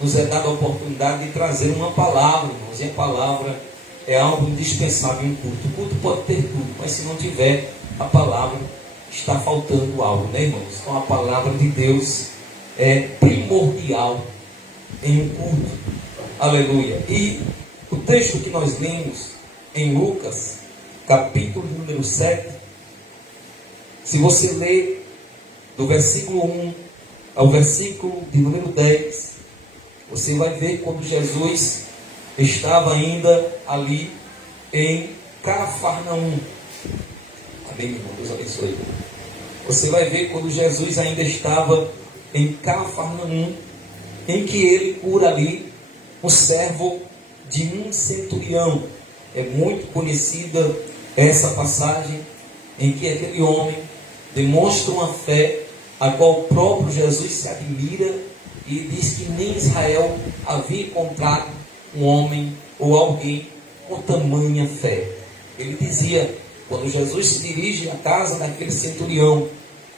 nos é dada a oportunidade de trazer uma palavra, irmãos. E a palavra é algo indispensável em um culto. O culto pode ter tudo, mas se não tiver a palavra, está faltando algo, né, irmãos? Então a palavra de Deus é primordial em um culto. Aleluia. E o texto que nós lemos em Lucas, capítulo número 7, se você ler do versículo 1 ao versículo de número 10, você vai ver quando Jesus estava ainda ali em Cafarnaum. Amém, irmão? Deus abençoe. Você vai ver quando Jesus ainda estava em Cafarnaum, em que ele cura ali um servo de um centurião. É muito conhecida essa passagem em que aquele homem demonstra uma fé a qual o próprio Jesus se admira e diz que nem Israel havia encontrado um homem ou alguém com tamanha fé. Ele dizia, quando Jesus se dirige à casa daquele centurião,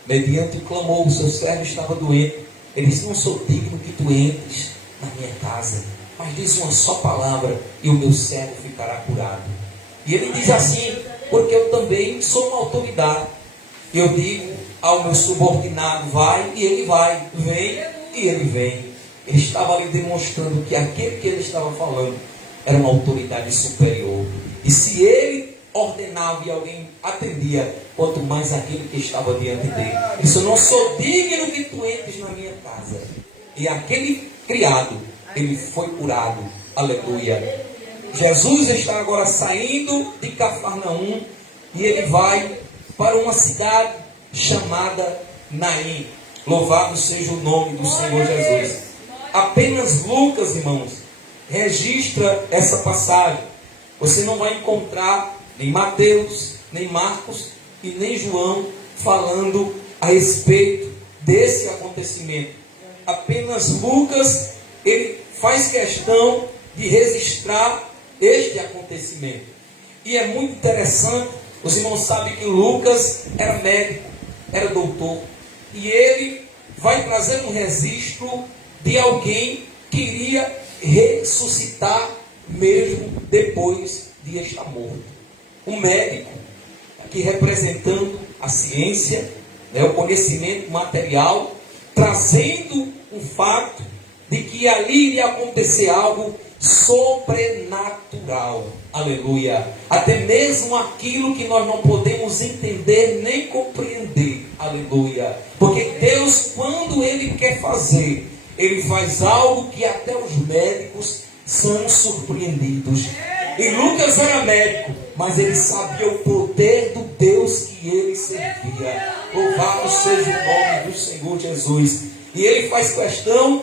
mediante o clamor, o seu servo estava doente, ele disse: não sou digno que tu entres na minha casa, mas diz uma só palavra e o meu servo ficará curado. E ele diz assim, porque eu também sou uma autoridade. Eu digo ao meu subordinado, vai, e ele vai, vem, e ele vem. Ele estava ali demonstrando que aquele que ele estava falando era uma autoridade superior. E se ele ordenava e alguém atendia, quanto mais aquele que estava diante dele. Ele disse: eu não sou digno que tu entres na minha casa. E aquele criado, ele foi curado. Aleluia. Jesus está agora saindo de Cafarnaum e ele vai para uma cidade chamada Naim. Louvado seja o nome do Senhor Jesus. Apenas Lucas, irmãos, registra essa passagem. Você não vai encontrar nem Mateus, nem Marcos e nem João falando a respeito desse acontecimento. Apenas Lucas, ele faz questão de registrar este acontecimento. E é muito interessante, os irmãos sabem que Lucas era médico, era doutor, e ele vai trazer um registro de alguém que iria ressuscitar mesmo depois de estar morto. Um médico, aqui representando a ciência, o conhecimento material, trazendo um fato de que ali iria acontecer algo sobrenatural. Aleluia. Até mesmo aquilo que nós não podemos entender nem compreender. Aleluia. Porque Deus, quando Ele quer fazer, Ele faz algo que até os médicos são surpreendidos. E Lucas era médico, mas ele sabia o poder do Deus que ele servia. Louvado seja o nome do Senhor Jesus. E ele faz questão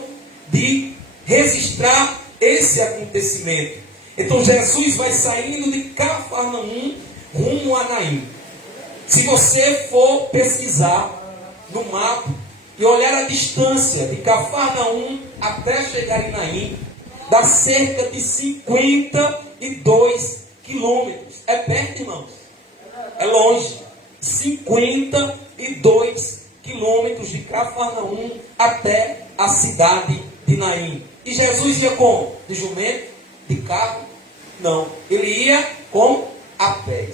de registrar esse acontecimento. Então Jesus vai saindo de Cafarnaum rumo a Naim. Se você for pesquisar no mapa e olhar a distância de Cafarnaum até chegar em Naim, dá cerca de 52 quilômetros. É perto, irmãos? É longe. 52 quilômetros de Cafarnaum até a cidade de Naim. E Jesus ia como? De jumento? De carro? Não. Ele ia como? A pé.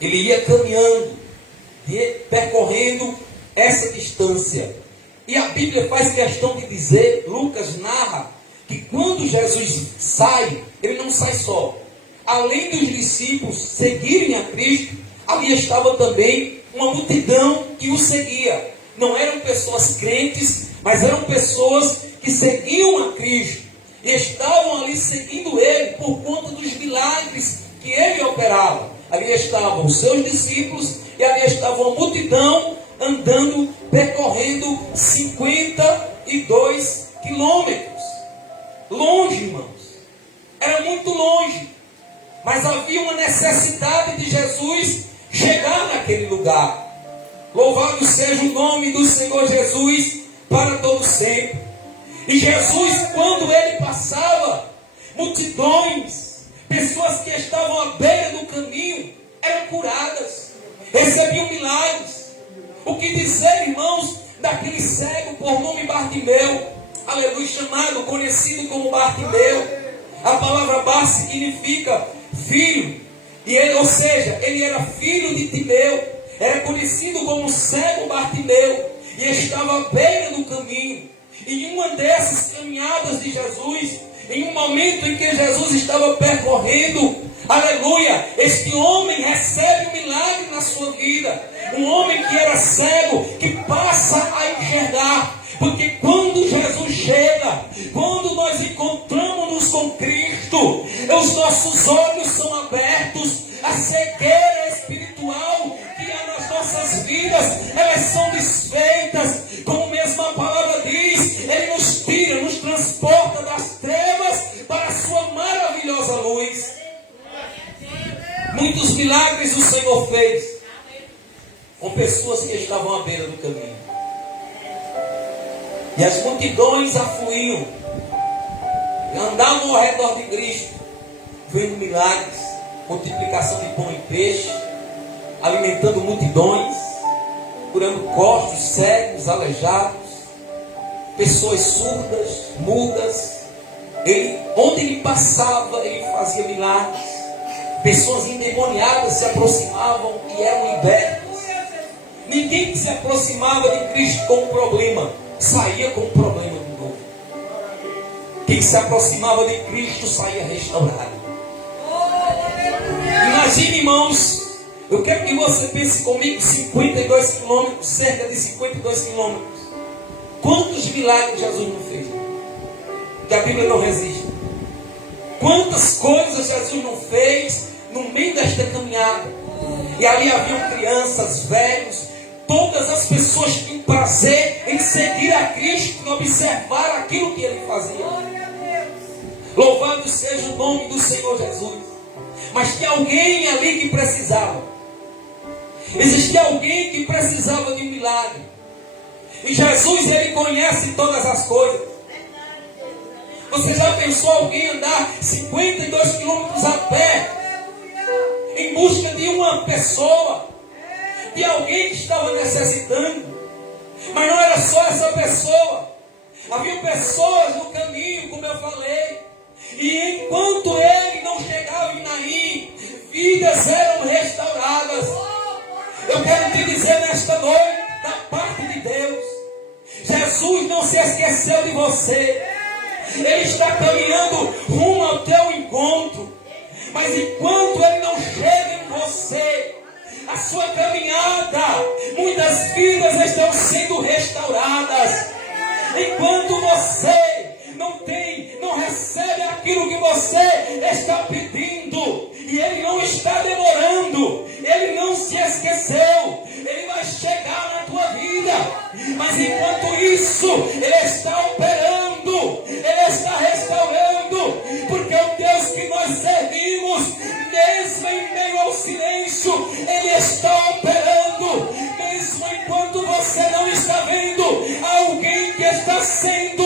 Ele ia caminhando, percorrendo essa distância. E a Bíblia faz questão de dizer, Lucas narra, que quando Jesus sai, ele não sai só. Além dos discípulos seguirem a Cristo, ali estava também uma multidão que o seguia. Não eram pessoas crentes, mas eram pessoas que seguiam a Cristo. E estavam ali seguindo ele por conta dos milagres que ele operava. Ali estavam os seus discípulos e ali estava uma multidão andando, percorrendo 52 quilômetros. Longe, irmãos. Era muito longe. Mas havia uma necessidade de Jesus chegar naquele lugar. Louvado seja o nome do Senhor Jesus para todo sempre. E Jesus, quando ele passava, multidões, pessoas que estavam à beira do caminho, eram curadas, recebiam milagres. O que dizer, irmãos, daquele cego por nome Bartimeu? aleluia, chamado, conhecido como Bartimeu. A palavra Bar significa filho. E ele, ou seja, ele era filho de Timeu. Era conhecido como cego Bartimeu. E estava à beira do caminho. E em uma dessas caminhadas de Jesus, em um momento em que Jesus estava percorrendo, aleluia, este homem recebe um milagre na sua vida. Um homem que era cego, que passa a enxergar. Porque quando Jesus chega, quando nós encontramos-nos com Cristo, os nossos olhos são abertos, a cegueira espiritual que há nas nossas vidas, elas são desfeitas, como mesmo a palavra diz, Ele nos tira, nos transporta das trevas para a sua maravilhosa luz. Muitos milagres o Senhor fez com pessoas que estavam à beira do caminho. E as multidões afluíam, andavam ao redor de Cristo, vendo milagres, multiplicação de pão e peixe, alimentando multidões, curando costos, cegos, aleijados, pessoas surdas, mudas. Onde ele passava, ele fazia milagres. Pessoas endemoniadas se aproximavam e eram libertas. Ninguém que se aproximava de Cristo com um problema saía com um problema de novo. Quem se aproximava de Cristo saía restaurado. Imagine, irmãos, eu quero que você pense comigo, 52 quilômetros, cerca de 52 quilômetros. Quantos milagres Jesus não fez? Que a Bíblia não resiste. Quantas coisas Jesus não fez no meio desta caminhada. E ali haviam crianças, velhos, todas as pessoas tinham prazer em seguir a Cristo, em observar aquilo que Ele fazia. Louvado seja o nome do Senhor Jesus. Mas tinha alguém ali que precisava. Existia alguém que precisava de um milagre. E Jesus, Ele conhece todas as coisas. Você já pensou alguém andar 52 quilômetros a pé em busca de uma pessoa, de alguém que estava necessitando? Mas não era só essa pessoa. Havia pessoas no caminho, como eu falei. E enquanto ele não chegava em Naim, vidas eram restauradas. Eu quero te dizer nesta noite, da parte de Deus, Jesus não se esqueceu de você. Ele está caminhando rumo ao teu encontro. Mas enquanto Ele não chega em você, a sua caminhada, muitas vidas estão sendo restauradas. Enquanto você não recebe aquilo que você está pedindo, e Ele não está demorando, Ele não se esqueceu, Ele vai chegar na tua vida. Mas enquanto isso, Ele está operando, Ele está restaurando, porque o Deus que nós servimos, mesmo em meio ao silêncio, Ele está operando. Mesmo enquanto você não está vendo alguém que está sendo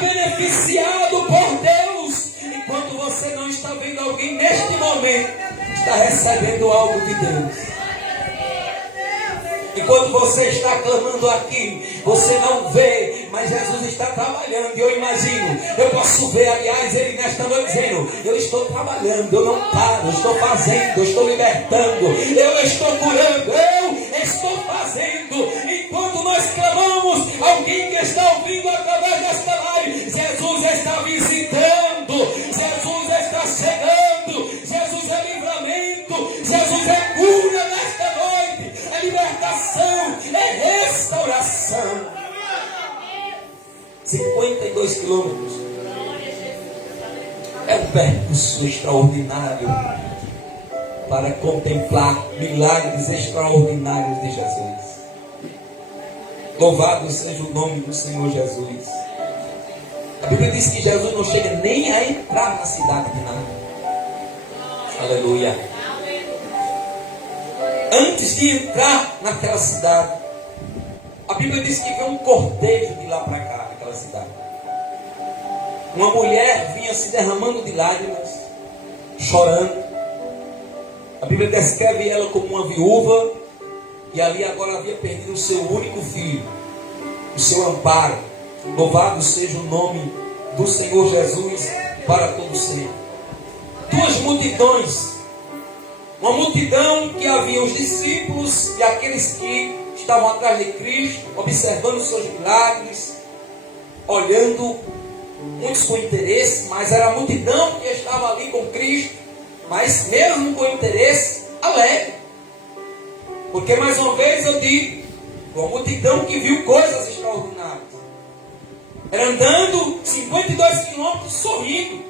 beneficiado por Deus, enquanto você não está vendo alguém neste momento, está recebendo algo de Deus. Enquanto você está clamando aqui, você não vê, mas Jesus está trabalhando. E eu imagino, eu posso ver, aliás, Ele nesta noite dizendo: eu estou trabalhando, eu não paro, eu estou fazendo, eu estou libertando, eu estou curando, eu estou fazendo. Enquanto nós clamamos, alguém que está ouvindo através desta live, Jesus está visitando, Jesus está chegando, Jesus é livramento, Jesus é cura nesta noite, é libertação, é restauração. 52 quilômetros é um percurso extraordinário para contemplar milagres extraordinários de Jesus. Louvado seja o nome do Senhor Jesus. A Bíblia diz que Jesus não chega nem a entrar na cidade de Naim. Aleluia. Antes de entrar naquela cidade, a Bíblia diz que veio um cortejo de lá para cá, naquela cidade. Uma mulher vinha se derramando de lágrimas, chorando. A Bíblia descreve ela como uma viúva, e ali agora havia perdido o seu único filho, o seu amparo, Louvado seja o nome do Senhor Jesus para todo sempre. Duas multidões. Uma multidão que havia os discípulos e aqueles que estavam atrás de Cristo, observando os seus milagres, olhando, muitos com interesse, mas era a multidão que estava ali com Cristo, mas mesmo com interesse, alegre. Porque mais uma vez eu digo, uma multidão que viu coisas extraordinárias. Era andando 52 quilômetros sorrindo,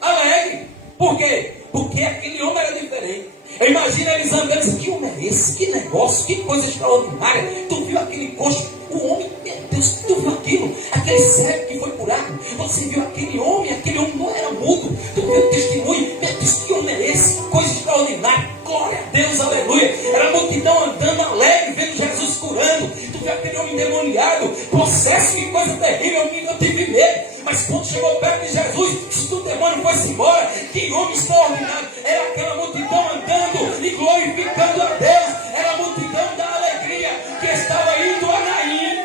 alegre. Por quê? Porque aquele homem era diferente. Imagina eles andando e dizendo, que homem é esse? Que negócio, que coisa extraordinária. Tu viu aquele coxo? O homem, meu Deus, tu viu aquilo? Aquele cego que foi curado. Você viu aquele homem não era mudo. Tu viu o testemunho? Meu Deus, que homem é esse? Que coisa extraordinária. Glória a Deus, aleluia. Era a multidão andando alegre, vendo Jesus curando. Tu viu aquele homem endemoniado, possesso, que coisa terrível, eu tive medo. Mas quando chegou perto de Jesus, o demônio foi-se embora. Que homem extraordinário. Era aquela multidão andando e glorificando a Deus. Era a multidão da alegria que estava indo a Naim.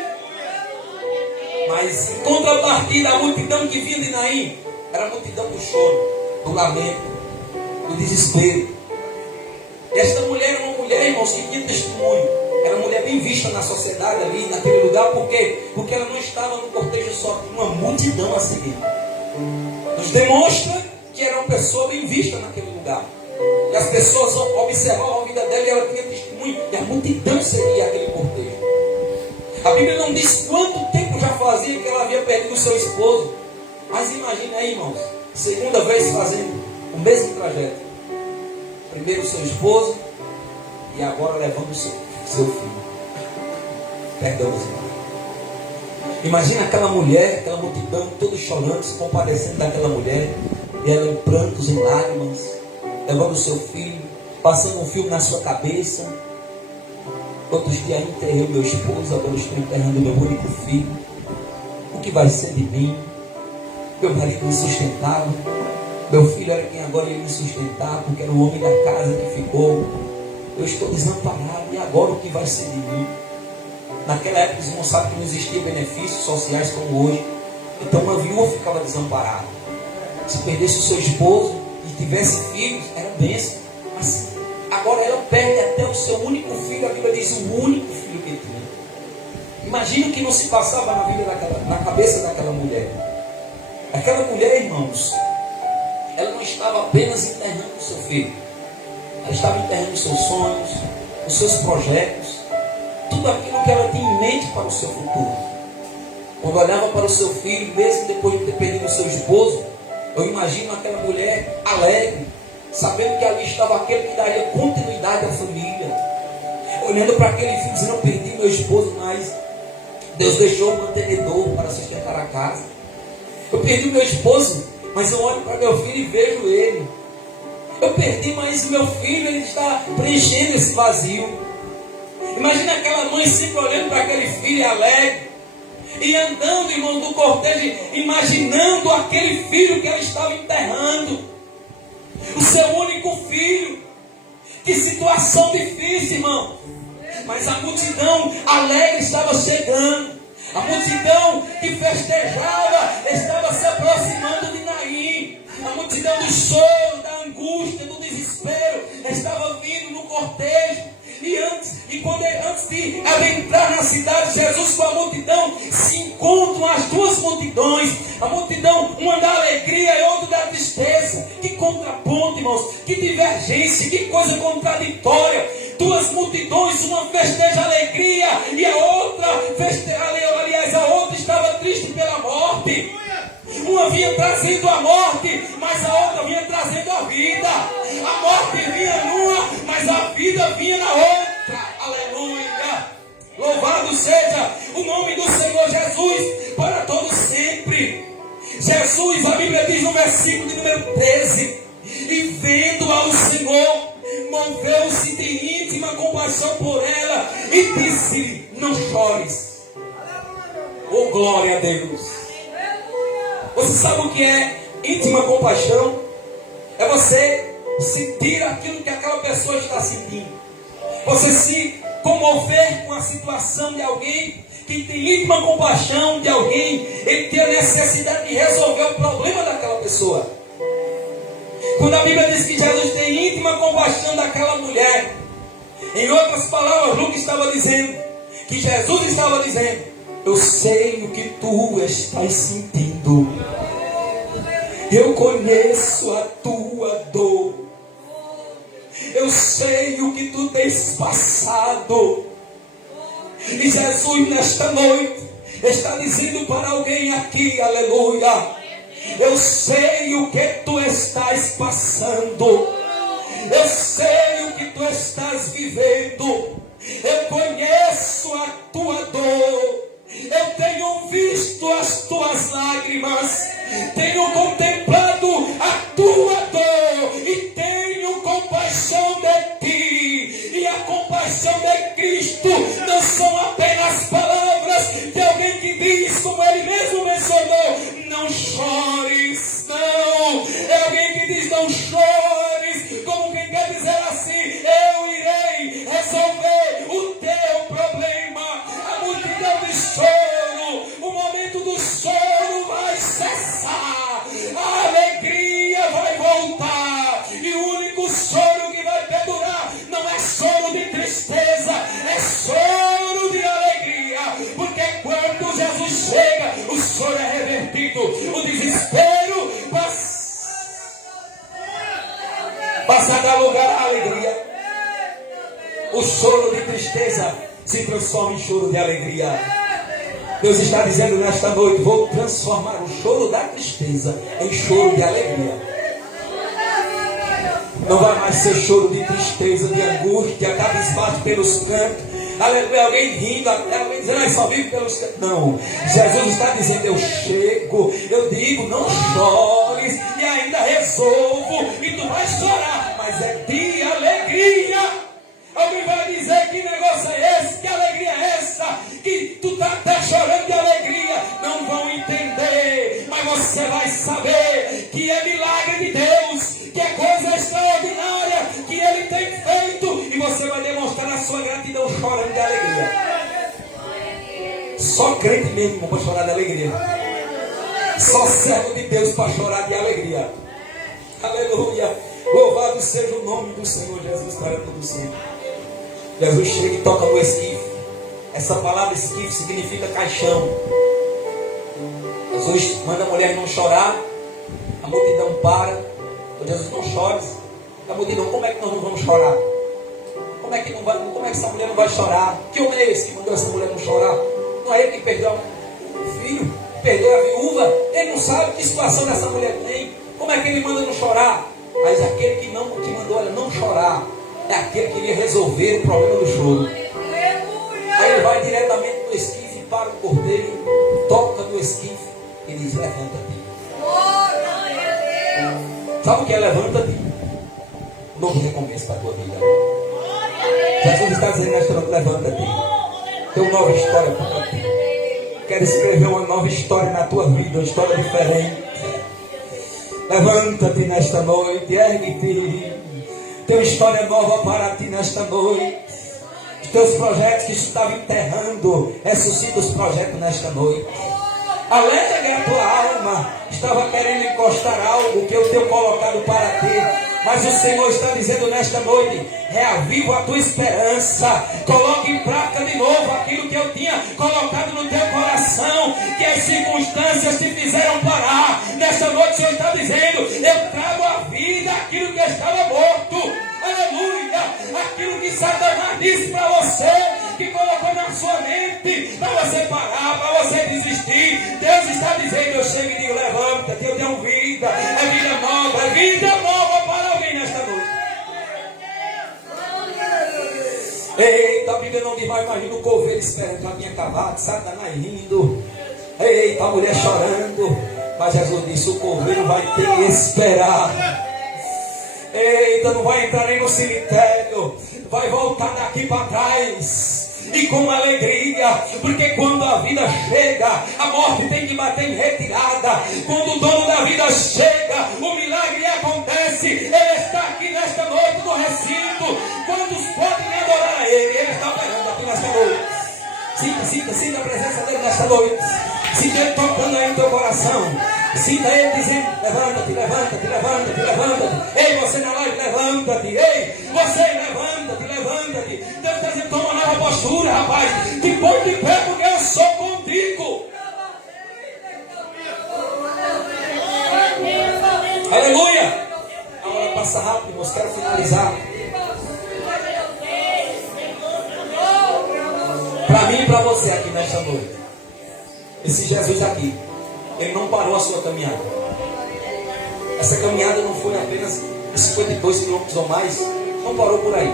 Mas em contrapartida, a multidão que vinha de Naim era a multidão do choro, do lamento, do desespero. Esta mulher era uma mulher, irmãos, que tinha testemunho. Era uma mulher bem vista na sociedade ali, naquele lugar. Por quê? Porque ela não estava no cortejo só, tinha uma multidão a seguir. Nos demonstra que era uma pessoa bem vista naquele lugar. E as pessoas observavam a vida dela e ela tinha testemunho. E a multidão seguia aquele cortejo. A Bíblia não diz quanto tempo já fazia que ela havia perdido o seu esposo. Mas imagina aí, irmãos, segunda vez fazendo o mesmo trajeto. Primeiro o seu esposo e agora levando o seu filho. Perdão, irmãos. Imagina aquela mulher, aquela multidão, todos chorando, se compadecendo daquela mulher, e ela em prantos, em lágrimas, levando o seu filho, passando um filme na sua cabeça. Outros dias enterrei meu esposo, agora estou enterrando meu único filho. O que vai ser de mim? Meu marido me sustentava, meu filho era quem agora ia me sustentar, porque era o homem da casa que ficou. Eu estou desamparado, e agora o que vai ser de mim? Naquela época os irmãos sabem que não existiam benefícios sociais como hoje. Então uma viúva ficava desamparada. Se perdesse o seu esposo e tivesse filhos, era bênção. Mas agora ela perde até o seu único filho. A Bíblia diz o único filho que tinha. Imagina o que não se passava na cabeça daquela mulher. Aquela mulher, irmãos, ela não estava apenas enterrando o seu filho. Ela estava enterrando os seus sonhos, os seus projetos, tudo aquilo que ela tinha em mente para o seu futuro. Quando olhava para o seu filho, mesmo depois de ter perdido o seu esposo, eu imagino aquela mulher alegre, sabendo que ali estava aquele que daria continuidade à família. Olhando para aquele filho, dizendo, eu perdi meu esposo, mas Deus deixou um mantenedor para sustentar a casa. Eu perdi meu esposo, mas eu olho para meu filho e vejo ele. Eu perdi, mas meu filho ele está preenchendo esse vazio. Imagina aquela mãe sempre olhando para aquele filho alegre e andando, irmão, do cortejo, imaginando aquele filho que ela estava enterrando. O seu único filho. Que situação difícil, irmão. Mas a multidão alegre estava chegando. A multidão que festejava estava se aproximando de Naim. A multidão do choro, da angústia, do desespero estava vindo no cortejo. Antes de adentrar na cidade, Jesus com a multidão, se encontram as duas multidões. A multidão, uma da alegria e outra da tristeza. Que contraponto, irmãos. Que divergência, que coisa contraditória. Duas multidões, uma festeja a alegria e a outra a outra estava triste pela morte. Uma vinha trazendo a morte, mas a outra vinha trazendo a vida. A morte vinha numa, mas a vida vinha na outra. Aleluia! Louvado seja o nome do Senhor Jesus para todos sempre. Jesus, a Bíblia diz no versículo de número 13: e vendo ao Senhor, moveu-se de íntima compaixão por ela e disse-lhe, não chores. Oh, glória a Deus! Você sabe o que é íntima compaixão? É você sentir aquilo que aquela pessoa está sentindo. Você se comover com a situação de alguém que tem íntima compaixão de alguém, ele tem a necessidade de resolver o problema daquela pessoa. Quando a Bíblia diz que Jesus tem íntima compaixão daquela mulher, em outras palavras, Lucas estava dizendo, que Jesus estava dizendo: eu sei o que tu estás sentindo, eu conheço a tua dor, eu sei o que tu tens passado. E Jesus nesta noite está dizendo para alguém aqui, aleluia: eu sei o que tu estás passando, eu sei o que tu estás vivendo, eu conheço a tua dor, eu tenho visto as tuas lágrimas, tenho contemplado a tua dor e tenho compaixão de ti. E a compaixão de Cristo não são apenas palavras de alguém que diz, como ele mesmo mencionou: não chores, não. É alguém que diz: não chores, como quem quer dizer assim: eu irei resolver o teu problema. A multidão de choro, o momento do choro vai cessar, a alegria vai voltar, e o único choro que vai perdurar não é choro de tristeza, é choro de alegria, porque quando Jesus chega, o choro é revertido, o desespero passa a dar lugar à alegria, o choro de tristeza se transforma em choro de alegria. Deus está dizendo nesta noite: vou transformar o choro da tristeza em choro de alegria. Não vai mais ser choro de tristeza, de angústia, cabisbaixo pelos cantos, aleluia, alguém rindo, alguém dizendo: só vive pelos cantos. Não, Jesus está dizendo: eu chego, eu digo, não chores, e ainda resolvo, e tu vais chorar, mas é de alegria. Alguém vai dizer: que negócio é esse? Que alegria é essa? Que tu está até chorando de alegria. Não vão entender, mas você vai saber que é milagre de Deus, que é coisa extraordinária que Ele tem feito, e você vai demonstrar a sua gratidão chorando de alegria. Só crente mesmo para chorar de alegria. Só servo de Deus para chorar de alegria. Aleluia. Louvado seja o nome do Senhor Jesus para todo sempre. Jesus chega e toca no esquife. Essa palavra esquife significa caixão. Jesus manda a mulher não chorar. A multidão para. Jesus: não chores. A multidão: como é que nós não vamos chorar? Como é que essa mulher não vai chorar? Que homem é esse que mandou essa mulher não chorar? Não é ele que perdeu o filho, perdeu a viúva? Ele não sabe que situação dessa mulher tem. Como é que ele manda não chorar? Mas aquele que mandou ela não chorar é aquele que iria resolver o problema do choro. Aí ele vai diretamente no esquife para o cordeiro, toca no esquife e diz: levanta-te. Sabe o que é levanta-te? Um novo recomeço para a tua vida. Jesus está dizendo nesta noite: levanta-te. Tem uma nova história para ti. Quero escrever uma nova história na tua vida, uma história diferente. Levanta-te nesta noite, ergue-te. Tem uma história nova para ti nesta noite. Os teus projetos que estavam enterrando, ressuscita os projetos nesta noite. Alegre a tua alma, estava querendo encostar algo que eu tenho colocado para ti. Mas o Senhor está dizendo nesta noite: reaviva a tua esperança, coloque em prática de novo aquilo que eu tinha colocado no teu coração, que as circunstâncias te fizeram parar. Nesta noite o Senhor está dizendo: eu trago à vida aquilo que estava morto, aleluia, aquilo que Satanás disse para você, que colocou na sua mente, para você parar, para você desistir. Deus está dizendo: eu chego e digo: levanta-te, eu tenho vida, é vida nova para alguém nesta noite. Eita, a Bíblia não diz mais, imagina o coveiro esperando a minha cavada, Satanás rindo, eita, a mulher chorando, mas Jesus disse: o coveiro vai ter que esperar. Eita, não vai entrar nem no cemitério, vai voltar daqui para trás, e com alegria, porque quando a vida chega, a morte tem que bater em retirada. Quando o dono da vida chega, o milagre acontece. Ele está aqui nesta noite no recinto. Quantos podem adorar a Ele? Ele está operando aqui nesta noite. Sinta a presença dele nesta noite. Sinta ele tocando aí no teu coração. Sinta ele dizendo: levanta-te, levanta-te, levanta-te, levanta-te. Ei, você na live, levanta-te. Ei, você, levanta-te, levanta-te. Deus está dizendo: toma uma nova postura, rapaz. Te põe de pé porque eu sou contigo. Aleluia. A hora passa rápido, irmãos. Quero finalizar. Para mim e para você aqui nesta noite, esse Jesus aqui, ele não parou a sua caminhada. Essa caminhada não foi apenas 52 quilômetros ou mais, não parou por aí.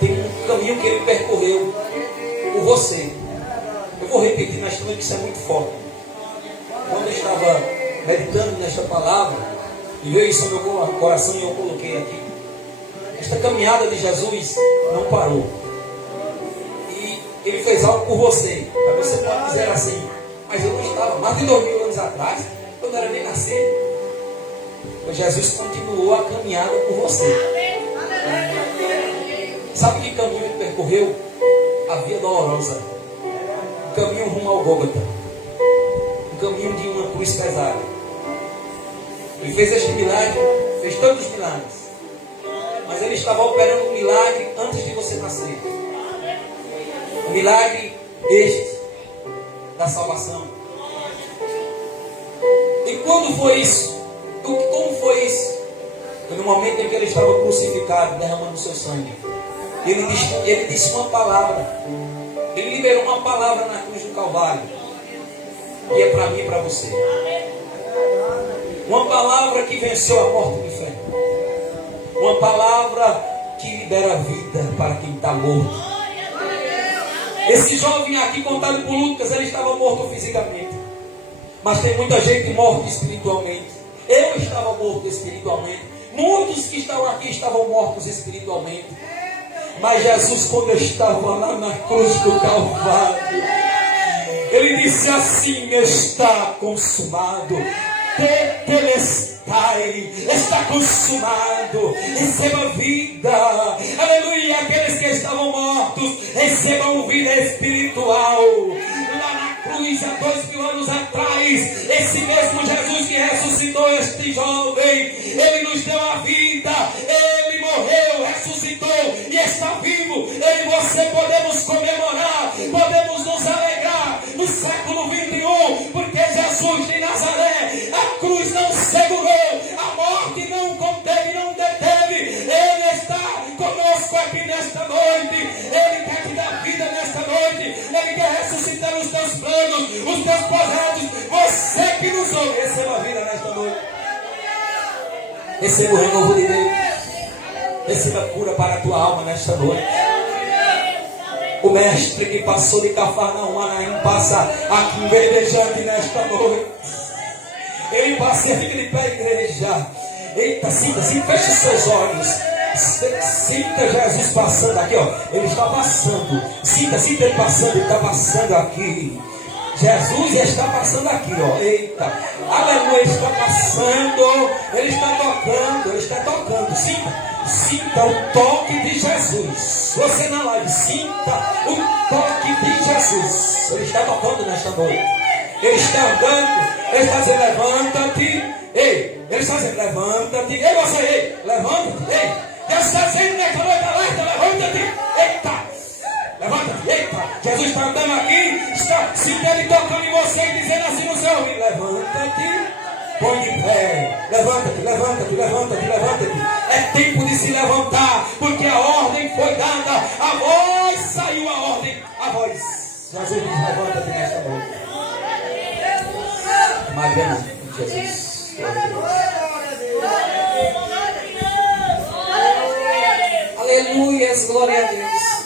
Tem um caminho que ele percorreu por você. Eu vou repetir nesta noite, que isso é muito forte. Quando eu estava meditando nesta palavra, e veio isso no meu coração e eu coloquei aqui. Esta caminhada de Jesus não parou. Ele fez algo por você. Aí você pode dizer assim: mas eu não estava mais de 2000 anos atrás, eu não era nem nascido. Mas Jesus continuou a caminhada por você. Sabe que caminho ele percorreu? A via dolorosa. Um caminho rumo ao Gólgota. Um caminho de uma cruz pesada. Ele fez este milagre, fez tantos milagres. Mas ele estava operando um milagre antes de você nascer. O milagre este da salvação. E quando foi isso? Como foi isso? Foi no momento em que ele estava crucificado, derramando o seu sangue. Ele disse uma palavra. Ele liberou uma palavra na cruz do Calvário. E é para mim e para você. Uma palavra que venceu a morte do inferno. Uma palavra que libera vida para quem está morto. Esse jovem aqui, contado por Lucas, ele estava morto fisicamente. Mas tem muita gente morta espiritualmente. Eu estava morto espiritualmente. Muitos que estão aqui estavam mortos espiritualmente. Mas Jesus, quando estava lá na cruz do Calvário, ele disse assim: está consumado. Tetelestai, está consumado. Receba vida. Aleluia. Aqueles que estavam mortos recebam vida espiritual. Lá na cruz, há 2000 anos atrás, esse mesmo Jesus que ressuscitou este jovem, ele nos deu a vida. Ele morreu, ressuscitou e está vivo. Eu e você podemos comemorar, podemos nos alegrar no século 21, porque Jesus de Nazaré, a cruz não segurou, a morte não conteve, não deteve. Ele está conosco aqui nesta noite. Ele quer te dar vida nesta noite. Ele quer ressuscitar os teus planos, os teus projetos. Você que nos ouve, receba a vida nesta noite. Receba o renovo de Deus. Receba cura para a tua alma nesta noite. O mestre que passou de Cafarnaum a Naim passa aqui verdejante nesta noite. Ele passa e fica de pé, igreja. Eita, sinta, feche seus olhos. Sinta Jesus passando aqui, ó. Ele está passando. Sinta ele passando, ele está passando aqui. Jesus está passando aqui, ó. Eita, aleluia, ele está passando. Ele está tocando. Sinta o toque de Jesus. Você na live, sinta o toque de Jesus. Ele está tocando nesta noite. Ele está andando. Ele está dizendo: levanta-te. Ei, ele está dizendo: levanta-te. Ei, você, ei, levanta-te. Ei, Deus está dizendo nesta noite: alerta, levanta-te. Eita, levanta-te. Eita, Jesus está andando aqui. Está sentindo ele tocando em você e dizendo assim no seu ouvido: levanta-te. Põe de pé, levanta-te. É tempo de se levantar, porque a ordem foi dada, a voz saiu, a ordem, a voz. Jesus diz: levanta-te nesta noite. Magramos, Jesus. Aleluia, glória a Deus.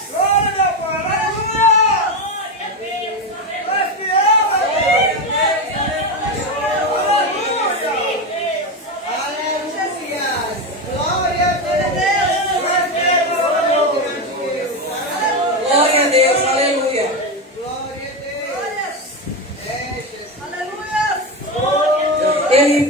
Ele